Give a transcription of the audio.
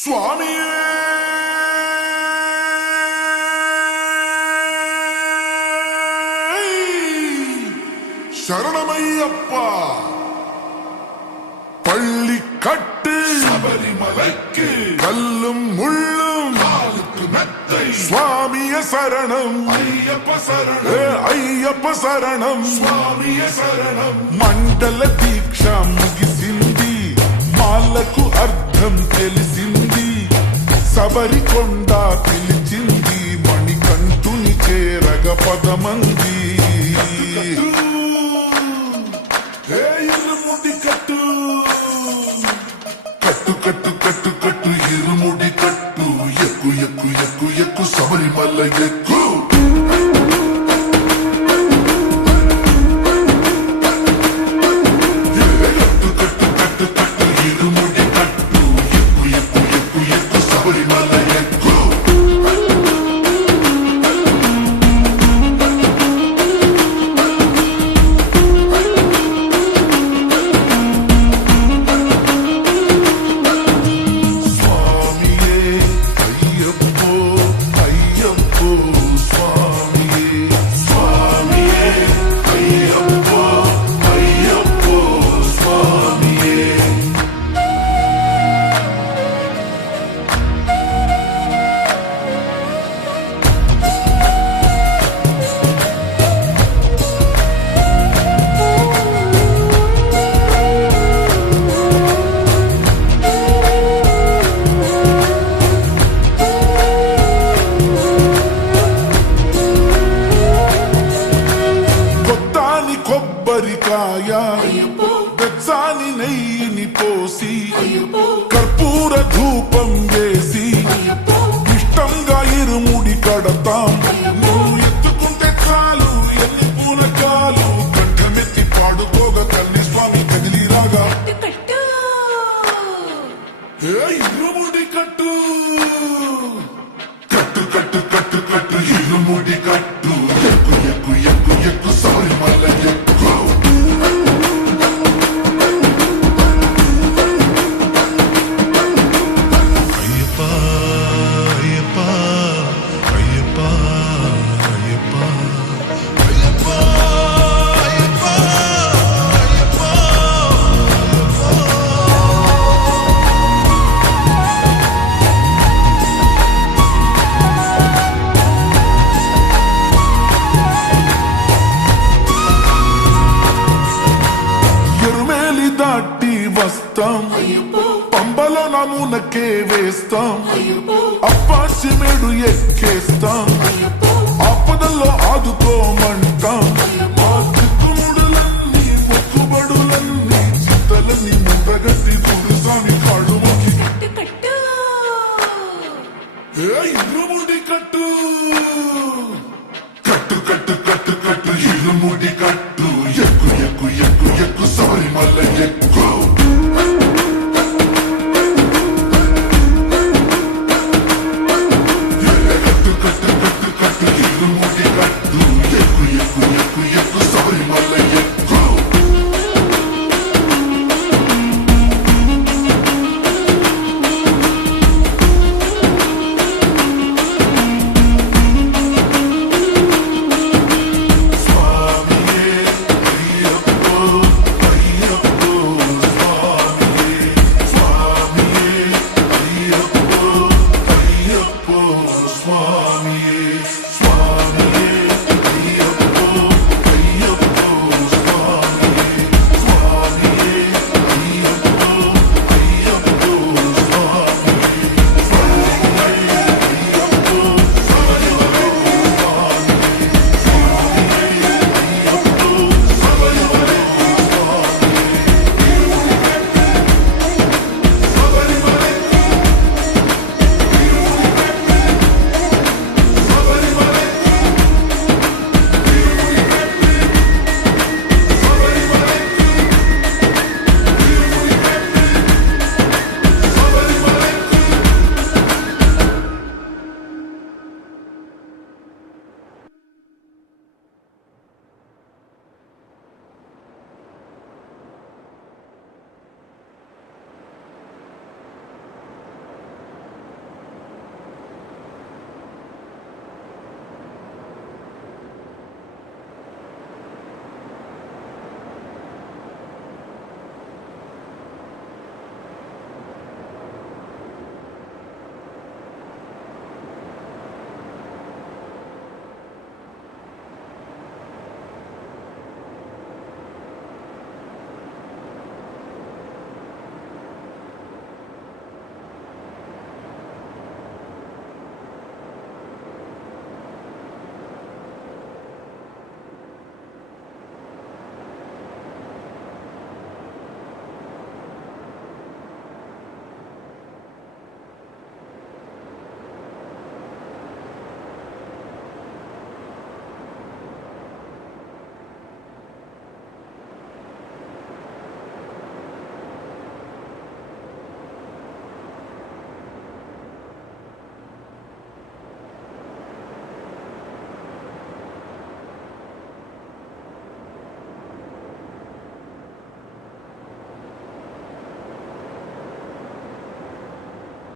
స్వామియే శరణమయ్యప్ప பள்ளி கட்டு சபரிமலைக்கு கல்லும் முள்ளும் காலுக்கு மெத்தை சுவாமிய சரணம் ஐயப்ப சரணம் అయ్యప్ప శరణం స్వామియ శరణం మండల దీక్ష ముగిసింది మాలకు అర్థం తెలిసింది శబరికొండ పిలిచింది మణికంఠుని చేరగ పదమంది ఇరుముడి కట్టు కట్టు కట్టు కట్టు కట్టు ఇరుముడి కట్టు ఎక్కు ఎక్కు ఎక్కు ఎక్కు శబరిమల ఎక్కు కొబ్బరికాయ వెచ్చాని నెయ్యిని పోసి కర్పూర ధూపం వేసి ఇష్టంగా ఇరుముడి కడతాం నువ్వు ఎత్తుకుంటే చాలు ఎన్ని పూనకాలు గడ్డమెత్తి పాడుకోగా కల్లి స్వామి కదిలిరాగా ఇరుముడి కట్టు కట్టు కట్టు కట్టు కట్టు ఇరుముడి కట్టు ఎక్కు ఎక్కు ఎక్కు ఎక్కు శబరిమల ఎక్కు దాటి వస్తాం పంబలో నమూనకే వేస్తాం అప్పాసిమేడు ఎక్కేస్తాం ఆపదల్లో ఆదుకోమంటాం మా చిక్కుముడులన్నీ మొక్కుబడులన్నీ చింతలన్నీ ముందగట్టి దుర్సామి కాళ్ళు మొక్కి ఇరుముడి కట్టు